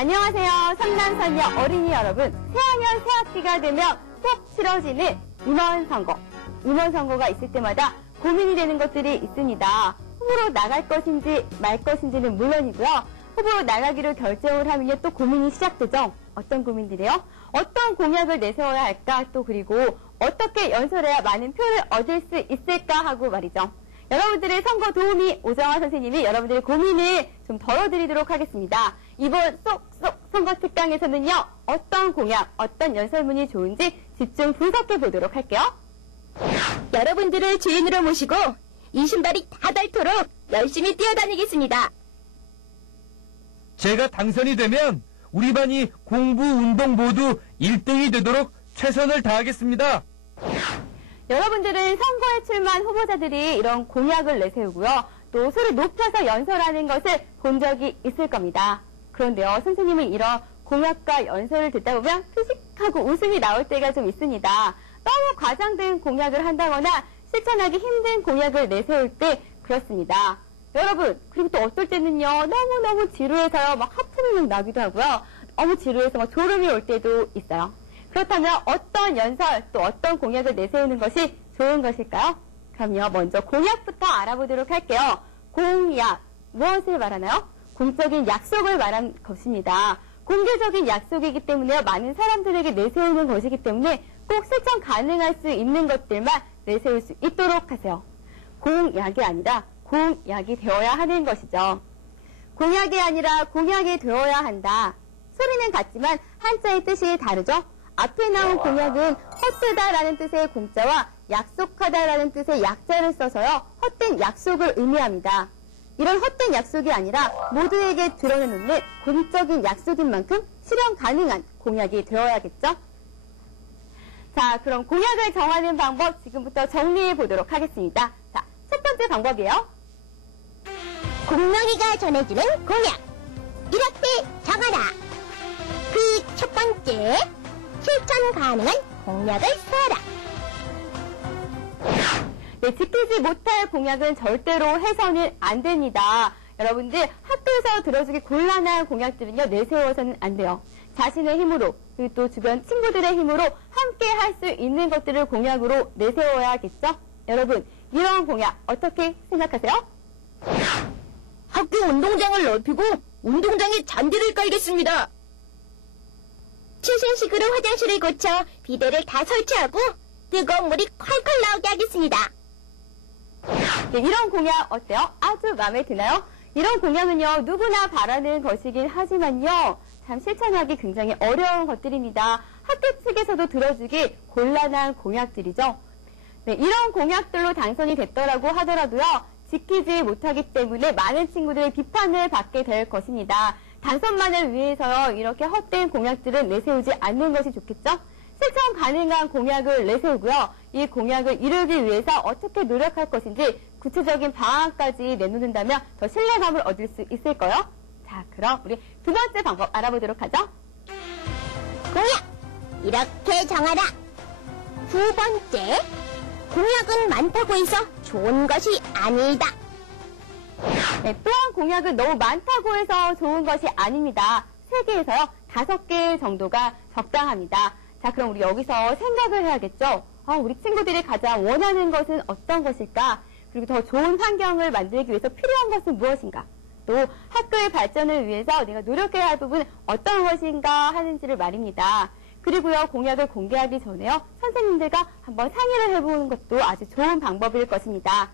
안녕하세요. 성남선녀 어린이 여러분. 새학년 새학기가 되면 꼭 치러지는 임원선거. 임원선거가 있을 때마다 고민이 되는 것들이 있습니다. 후보로 나갈 것인지 말 것인지는 물론이고요. 후보로 나가기로 결정을 하면요 또 고민이 시작되죠. 어떤 고민들이요? 어떤 공약을 내세워야 할까? 또 그리고 어떻게 연설해야 많은 표를 얻을 수 있을까 하고 말이죠. 여러분들의 선거 도우미 오정화 선생님이 여러분들의 고민을 좀 덜어드리도록 하겠습니다. 이번 쏙쏙 선거 특강에서는요. 어떤 공약, 어떤 연설문이 좋은지 집중 분석해 보도록 할게요. 여러분들을 주인으로 모시고 이 신발이 다 닳도록 열심히 뛰어다니겠습니다. 제가 당선이 되면 우리 반이 공부, 운동 모두 1등이 되도록 최선을 다하겠습니다. 여러분들은 선거에 출마한 후보자들이 이런 공약을 내세우고요. 또 소리 높여서 연설하는 것을 본 적이 있을 겁니다. 그런데요, 선생님은 이런 공약과 연설을 듣다 보면 피식하고 웃음이 나올 때가 좀 있습니다. 너무 과장된 공약을 한다거나 실천하기 힘든 공약을 내세울 때 그렇습니다. 여러분, 그리고 또 어떨 때는요, 너무너무 지루해서요, 막 하품이 막 나기도 하고요. 너무 지루해서 막 졸음이 올 때도 있어요. 그렇다면 어떤 연설 또 어떤 공약을 내세우는 것이 좋은 것일까요? 그럼요, 먼저 공약부터 알아보도록 할게요. 공약, 무엇을 말하나요? 공적인 약속을 말한 것입니다. 공개적인 약속이기 때문에 많은 사람들에게 내세우는 것이기 때문에 꼭 실천 가능할 수 있는 것들만 내세울 수 있도록 하세요. 공약이 아니라 공약이 되어야 하는 것이죠. 공약이 아니라 공약이 되어야 한다. 소리는 같지만 한자의 뜻이 다르죠? 앞에 나온 공약은 헛되다라는 뜻의 공자와 약속하다라는 뜻의 약자를 써서요. 헛된 약속을 의미합니다. 이런 헛된 약속이 아니라 모두에게 드러내놓는 공적인 약속인 만큼 실현 가능한 공약이 되어야겠죠? 자, 그럼 공약을 정하는 방법 지금부터 정리해 보도록 하겠습니다. 자, 첫 번째 방법이에요. 공명이가 전해주는 공약. 이렇게 정하라. 그 첫 번째, 실천 가능한 공약을 세워라. 네, 지키지 못할 공약은 절대로 해서는 안 됩니다. 여러분들 학교에서 들어주기 곤란한 공약들은요, 내세워서는 안 돼요. 자신의 힘으로, 그리고 또 주변 친구들의 힘으로 함께 할 수 있는 것들을 공약으로 내세워야겠죠? 여러분, 이런 공약 어떻게 생각하세요? 학교 운동장을 넓히고 운동장에 잔디를 깔겠습니다. 최신식으로 화장실을 고쳐 비데를 다 설치하고 뜨거운 물이 콸콸 나오게 하겠습니다. 네, 이런 공약 어때요? 아주 마음에 드나요? 이런 공약은요, 누구나 바라는 것이긴 하지만요, 참 실천하기 굉장히 어려운 것들입니다. 학교 측에서도 들어주기 곤란한 공약들이죠. 네, 이런 공약들로 당선이 됐더라고 하더라도요, 지키지 못하기 때문에 많은 친구들의 비판을 받게 될 것입니다. 당선만을 위해서요, 이렇게 헛된 공약들은 내세우지 않는 것이 좋겠죠? 실천 가능한 공약을 내세우고요. 이 공약을 이루기 위해서 어떻게 노력할 것인지 구체적인 방안까지 내놓는다면 더 신뢰감을 얻을 수 있을 거예요. 자, 그럼 우리 두 번째 방법 알아보도록 하죠. 공약. 이렇게 정하라. 두 번째, 공약은 많다고 해서 좋은 것이 아니다. 네, 또한 공약은 너무 많다고 해서 좋은 것이 아닙니다. 3개에서요, 5개 정도가 적당합니다. 자, 그럼 우리 여기서 생각을 해야겠죠? 우리 친구들이 가장 원하는 것은 어떤 것일까? 그리고 더 좋은 환경을 만들기 위해서 필요한 것은 무엇인가? 또 학교의 발전을 위해서 내가 노력해야 할 부분은 어떤 것인가 하는지를 말입니다. 그리고요, 공약을 공개하기 전에요, 선생님들과 한번 상의를 해보는 것도 아주 좋은 방법일 것입니다.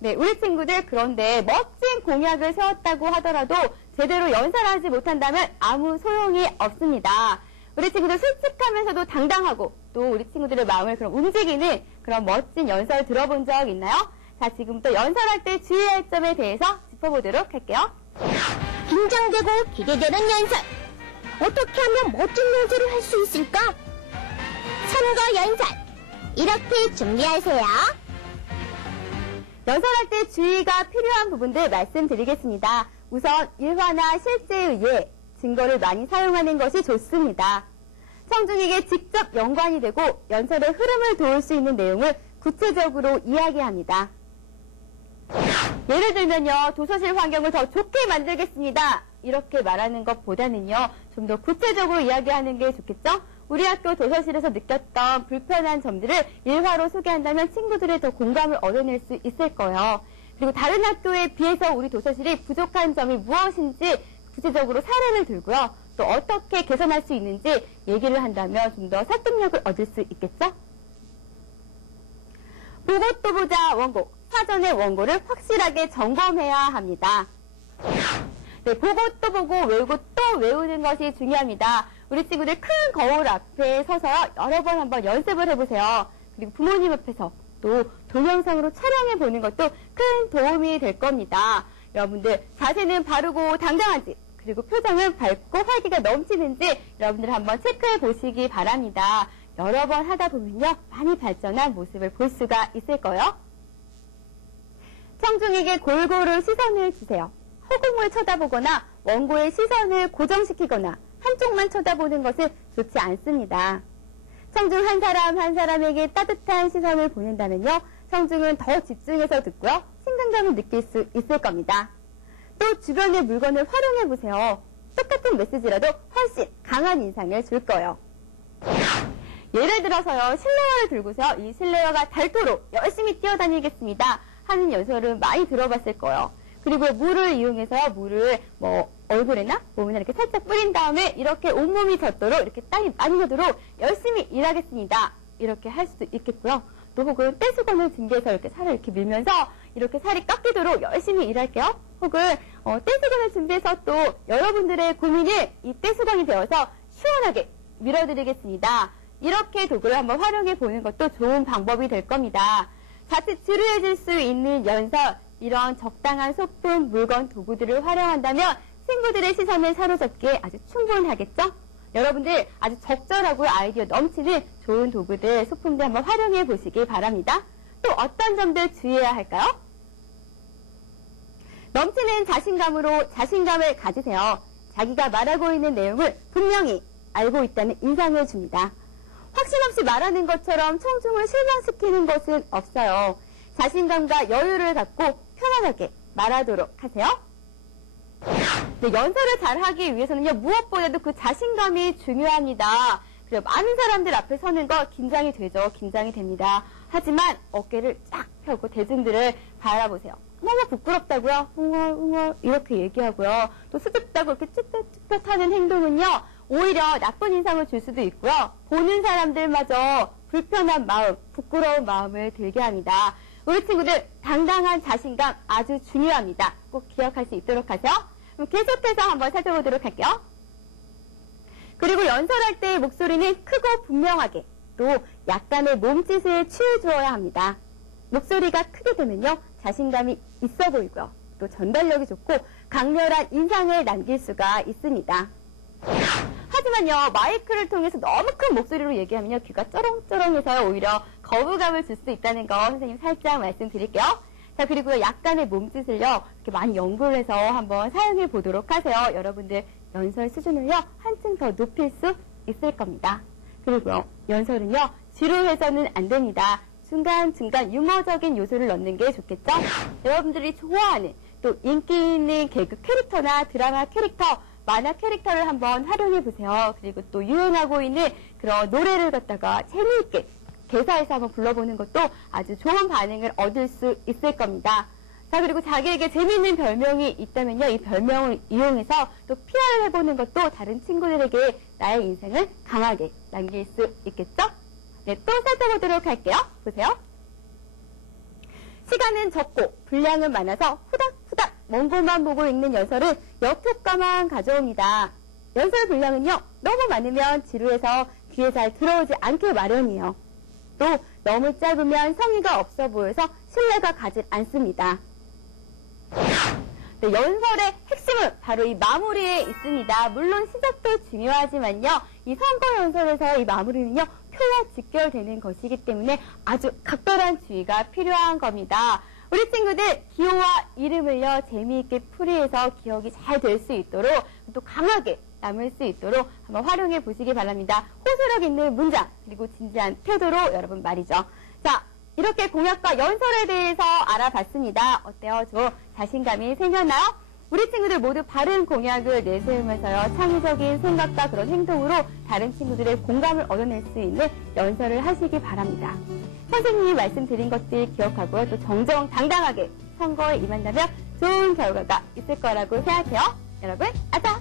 네, 우리 친구들 그런데 멋진 공약을 세웠다고 하더라도 제대로 연설하지 못한다면 아무 소용이 없습니다. 우리 친구들 솔직하면서도 당당하고 또 우리 친구들의 마음을 그럼 움직이는 그런 멋진 연설 들어본 적 있나요? 자, 지금부터 연설할 때 주의할 점에 대해서 짚어보도록 할게요. 긴장되고 기대되는 연설. 어떻게 하면 멋진 연설을 할 수 있을까? 선거 연설. 이렇게 준비하세요. 연설할 때 주의가 필요한 부분들 말씀드리겠습니다. 우선 일화나 실제에 의해 증거를 많이 사용하는 것이 좋습니다. 청중에게 직접 연관이 되고 연설의 흐름을 도울 수 있는 내용을 구체적으로 이야기합니다. 예를 들면요, 도서실 환경을 더 좋게 만들겠습니다. 이렇게 말하는 것보다는요, 좀 더 구체적으로 이야기하는 게 좋겠죠? 우리 학교 도서실에서 느꼈던 불편한 점들을 일화로 소개한다면 친구들이 더 공감을 얻어낼 수 있을 거예요. 그리고 다른 학교에 비해서 우리 도서실이 부족한 점이 무엇인지 구체적으로 사례를 들고요. 또 어떻게 개선할 수 있는지 얘기를 한다면 좀 더 설득력을 얻을 수 있겠죠? 보고 또 보자 원고. 사전에 원고를 확실하게 점검해야 합니다. 네, 보고 또 보고 외우고 또 외우는 것이 중요합니다. 우리 친구들 큰 거울 앞에 서서 여러 번 한번 연습을 해보세요. 그리고 부모님 앞에서 또 동영상으로 촬영해 보는 것도 큰 도움이 될 겁니다. 여러분들 자세는 바르고 당당한지 그리고 표정은 밝고 활기가 넘치는지 여러분들 한번 체크해 보시기 바랍니다. 여러 번 하다 보면요, 많이 발전한 모습을 볼 수가 있을 거예요. 청중에게 골고루 시선을 주세요. 허공을 쳐다보거나 원고의 시선을 고정시키거나 한쪽만 쳐다보는 것은 좋지 않습니다. 청중 한 사람 한 사람에게 따뜻한 시선을 보낸다면요, 청중은 더 집중해서 듣고요, 친근감을 느낄 수 있을 겁니다. 또 주변의 물건을 활용해 보세요. 똑같은 메시지라도 훨씬 강한 인상을 줄 거예요. 예를 들어서요, 실내화를 들고서 이 실내화가 닳도록 열심히 뛰어다니겠습니다 하는 연설은 많이 들어봤을 거예요. 그리고 물을 이용해서 물을 얼굴에나 몸에나 이렇게 살짝 뿌린 다음에 이렇게 온몸이 젖도록 이렇게 땀이 많이 나도록 열심히 일하겠습니다. 이렇게 할 수도 있겠고요. 또 혹은 떼수건을 준비해서 이렇게 살을 이렇게 밀면서 이렇게 살이 깎이도록 열심히 일할게요. 혹은 떼수건을 준비해서 또 여러분들의 고민을 이 떼수건이 되어서 시원하게 밀어드리겠습니다. 이렇게 도구를 한번 활용해 보는 것도 좋은 방법이 될 겁니다. 자칫 지루해질 수 있는 연설, 이런 적당한 소품, 물건, 도구들을 활용한다면 친구들의 시선을 사로잡기에 아주 충분하겠죠? 여러분들 아주 적절하고 아이디어 넘치는 좋은 도구들, 소품들 한번 활용해 보시기 바랍니다. 또 어떤 점들 주의해야 할까요? 넘치는 자신감으로 자신감을 가지세요. 자기가 말하고 있는 내용을 분명히 알고 있다는 인상을 줍니다. 확신 없이 말하는 것처럼 청중을 실망시키는 것은 없어요. 자신감과 여유를 갖고 편안하게 말하도록 하세요. 네, 연설을 잘하기 위해서는요, 무엇보다도 그 자신감이 중요합니다. 그래서 많은 사람들 앞에 서는 거 긴장이 되죠. 긴장이 됩니다. 하지만 어깨를 쫙 펴고 대중들을 바라보세요. 너무 부끄럽다고요? 웅얼웅얼 이렇게 얘기하고요. 또 수줍다고 이렇게 쭈뼛쭈뼛 하는 행동은요, 오히려 나쁜 인상을 줄 수도 있고요. 보는 사람들마저 불편한 마음, 부끄러운 마음을 들게 합니다. 우리 친구들 당당한 자신감 아주 중요합니다. 꼭 기억할 수 있도록 하세요. 그럼 계속해서 한번 살펴보도록 할게요. 그리고 연설할 때의 목소리는 크고 분명하게, 또 약간의 몸짓을 취해주어야 합니다. 목소리가 크게 되면요, 자신감이 있어 보이고요. 또 전달력이 좋고 강렬한 인상을 남길 수가 있습니다. 하지만요, 마이크를 통해서 너무 큰 목소리로 얘기하면요, 귀가 쩌렁쩌렁해서 오히려 거부감을 줄 수 있다는 거 선생님 살짝 말씀드릴게요. 자, 그리고요, 약간의 몸짓을요, 이렇게 많이 연구를 해서 한번 사용해 보도록 하세요. 여러분들 연설 수준을요, 한층 더 높일 수 있을 겁니다. 그리고요, 연설은요, 지루해서는 안 됩니다. 중간중간 유머적인 요소를 넣는 게 좋겠죠? 여러분들이 좋아하는 또 인기 있는 개그 캐릭터나 드라마 캐릭터, 만화 캐릭터를 한번 활용해 보세요. 그리고 또 유행하고 있는 그런 노래를 갖다가 재미있게 개사해서 한번 불러보는 것도 아주 좋은 반응을 얻을 수 있을 겁니다. 자, 그리고 자기에게 재미있는 별명이 있다면요, 이 별명을 이용해서 또 PR을 해보는 것도 다른 친구들에게 나의 인생을 강하게 남길 수 있겠죠? 네, 또 살펴보도록 할게요. 보세요. 시간은 적고 분량은 많아서 후닥후닥 먼 곳만 보고 읽는 연설은 역효과만 가져옵니다. 연설 분량은요, 너무 많으면 지루해서 귀에 잘 들어오지 않게 마련이에요. 또 너무 짧으면 성의가 없어 보여서 신뢰가 가지 않습니다. 네, 연설의 핵심은 바로 이 마무리에 있습니다. 물론 시작도 중요하지만요, 이 선거 연설에서 이 마무리는요, 표와 직결되는 것이기 때문에 아주 각별한 주의가 필요한 겁니다. 우리 친구들 기호와 이름을요, 재미있게 풀이해서 기억이 잘 될 수 있도록, 또 강하게 남을 수 있도록 한번 활용해 보시기 바랍니다. 호소력 있는 문장, 그리고 진지한 태도로 여러분 말이죠. 자, 이렇게 공약과 연설에 대해서 알아봤습니다. 어때요? 좀 자신감이 생겼나요? 우리 친구들 모두 바른 공약을 내세우면서요. 창의적인 생각과 그런 행동으로 다른 친구들의 공감을 얻어낼 수 있는 연설을 하시기 바랍니다. 선생님이 말씀드린 것들 기억하고요. 또 정정당당하게 선거에 임한다면 좋은 결과가 있을 거라고 생각해요. 여러분, 아자!